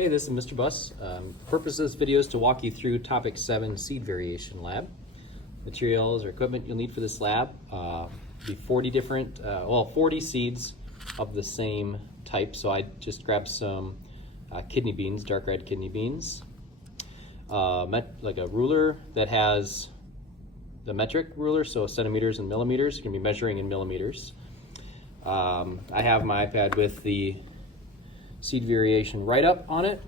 Hey, this is Mr. Buss. The purpose of this video is to walk you through Topic 7 Seed Variation Lab. Materials or equipment you'll need for this lab, be 40 seeds of the same type. So I just grabbed some kidney beans, dark red kidney beans, like a ruler that has the metric ruler, so centimeters and millimeters. You can be measuring in millimeters. I have my iPad with the seed variation write-up on it,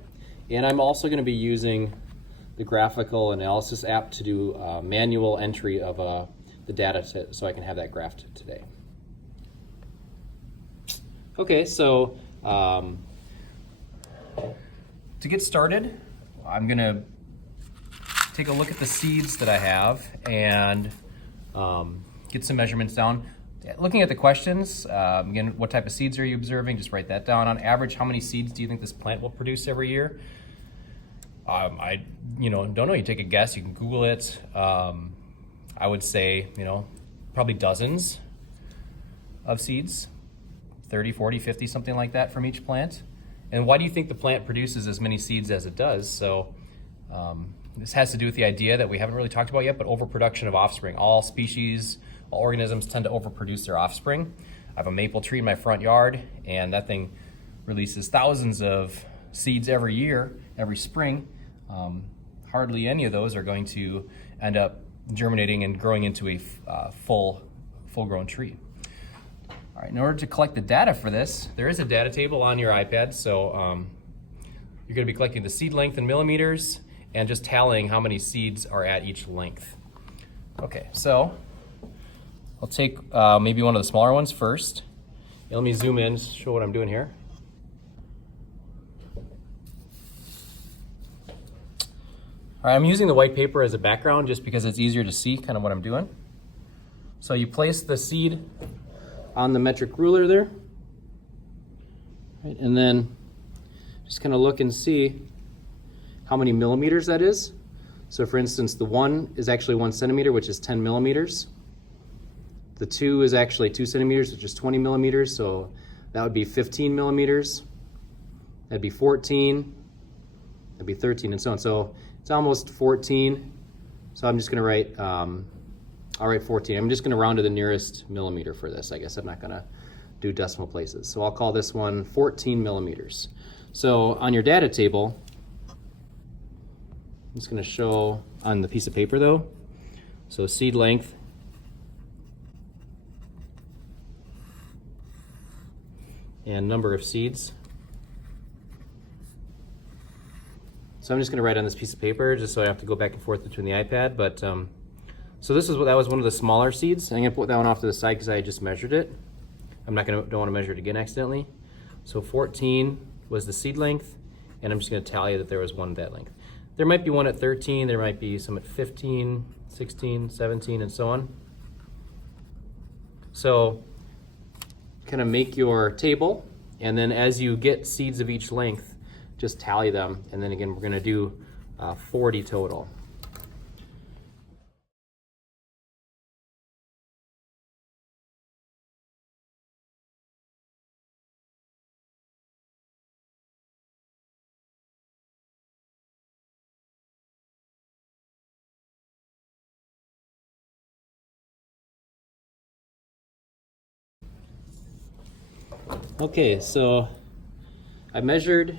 and I'm also going to be using the Graphical Analysis app to do manual entry of the data so I can have that graphed today. Okay, so to get started, I'm going to take a look at the seeds that I have and get some measurements down. Looking at the questions, again, what type of seeds are you observing? Just write that down. On average, how many seeds do you think this plant will produce every year? I don't know. You take a guess. You can Google it. I would say, probably dozens of seeds, 30, 40, 50, something like that from each plant. And why do you think the plant produces as many seeds as it does? So this has to do with the idea that we haven't really talked about yet, but overproduction of offspring. All organisms tend to overproduce their offspring. I have a maple tree in my front yard, and that thing releases thousands of seeds every year, every spring. Hardly any of those are going to end up germinating and growing into a full-grown tree. All right, in order to collect the data for this, there is a data table on your iPad, so you're going to be collecting the seed length in millimeters and just tallying how many seeds are at each length. Okay, so I'll take maybe one of the smaller ones first. Yeah, let me zoom in, show what I'm doing here. All right, I'm using the white paper as a background just because it's easier to see kind of what I'm doing. So you place the seed on the metric ruler there, right, and then just kind of look and see how many millimeters that is. So for instance, the 1 is actually 1 centimeter, which is 10 millimeters. The 2 is actually 2 centimeters, which is 20 millimeters, so that would be 15 millimeters. That'd be 14, that'd be 13, and so on. So it's almost 14, so I'm just gonna write, I'll write 14. I'm just gonna round to the nearest millimeter for this. I guess I'm not gonna do decimal places. So I'll call this one 14 millimeters. So on your data table, I'm just gonna show on the piece of paper though. So seed length, and number of seeds. So I'm just going to write on this piece of paper just so I have to go back and forth between the iPad. But so that was one of the smaller seeds. I'm going to put that one off to the side because I just measured it. Don't want to measure it again accidentally. So 14 was the seed length, and I'm just going to tally that there was one that length. There might be one at 13, there might be some at 15, 16, 17, and so on. So kind of make your table, and then as you get seeds of each length, just tally them, and then again we're going to do 40 total. Okay, so I measured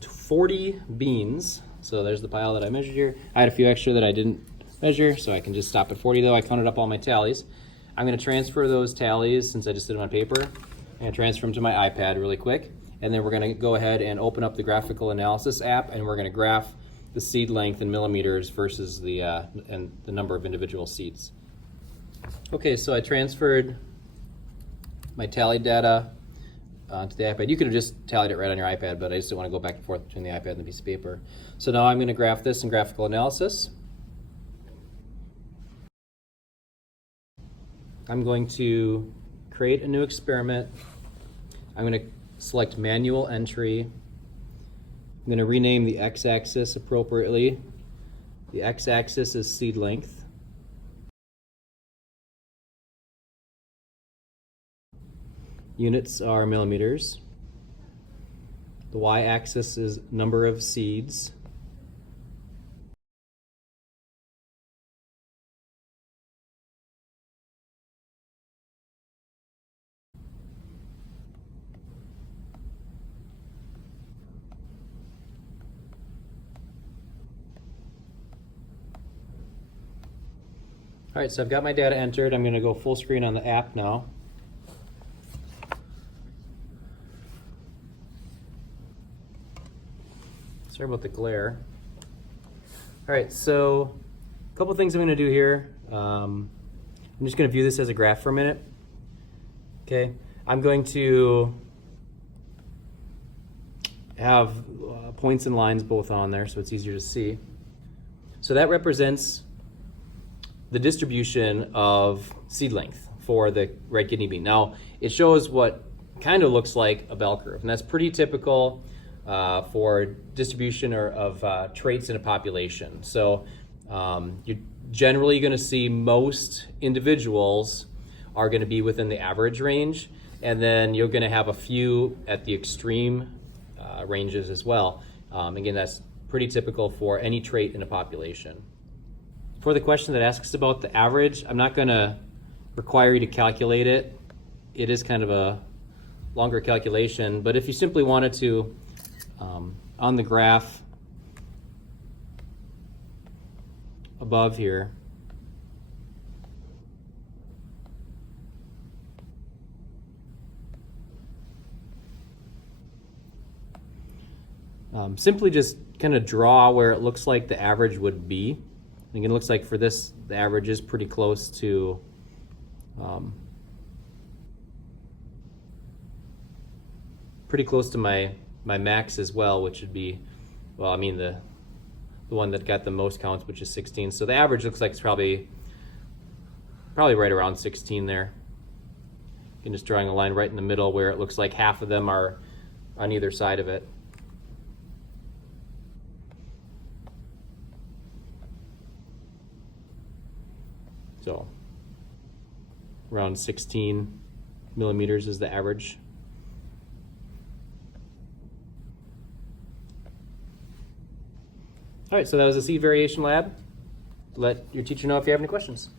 40 beans. So there's the pile that I measured here. I had a few extra that I didn't measure, so I can just stop at 40 though. I counted up all my tallies. I'm going to transfer those tallies, since I just did them on paper. I'm going to transfer them to my iPad really quick, and then we're going to go ahead and open up the Graphical Analysis app, and we're going to graph the seed length in millimeters versus the number of individual seeds. Okay, so I transferred my tally data to the iPad. You could have just tallied it right on your iPad, but I just didn't want to go back and forth between the iPad and the piece of paper. So now I'm going to graph this in Graphical Analysis. I'm going to create a new experiment. I'm going to select manual entry. I'm going to rename the x-axis appropriately. The x-axis is seed length. Units are millimeters. The y-axis is number of seeds. All right, so I've got my data entered. I'm going to go full screen on the app now. Sorry about the glare. All right, so a couple things I'm going to do here. I'm just going to view this as a graph for a minute. Okay, I'm going to have points and lines both on there so it's easier to see. So that represents the distribution of seed length for the red kidney bean. Now, it shows what kind of looks like a bell curve, and that's pretty typical for distribution of traits in a population. So you're generally going to see most individuals are going to be within the average range, and then you're going to have a few at the extreme ranges as well. Again, that's pretty typical for any trait in a population. For the question that asks about the average, I'm not going to require you to calculate it. It is kind of a longer calculation, but if you simply wanted to, on the graph above here, simply just kind of draw where it looks like the average would be. Again, it looks like for this, the average is pretty close to my max as well, which would be, well, I mean the one that got the most counts, which is 16. So the average looks like it's probably right around 16 there. Again, just drawing a line right in the middle where it looks like half of them are on either side of it. So around 16 millimeters is the average. All right, so that was the seed variation lab. Let your teacher know if you have any questions.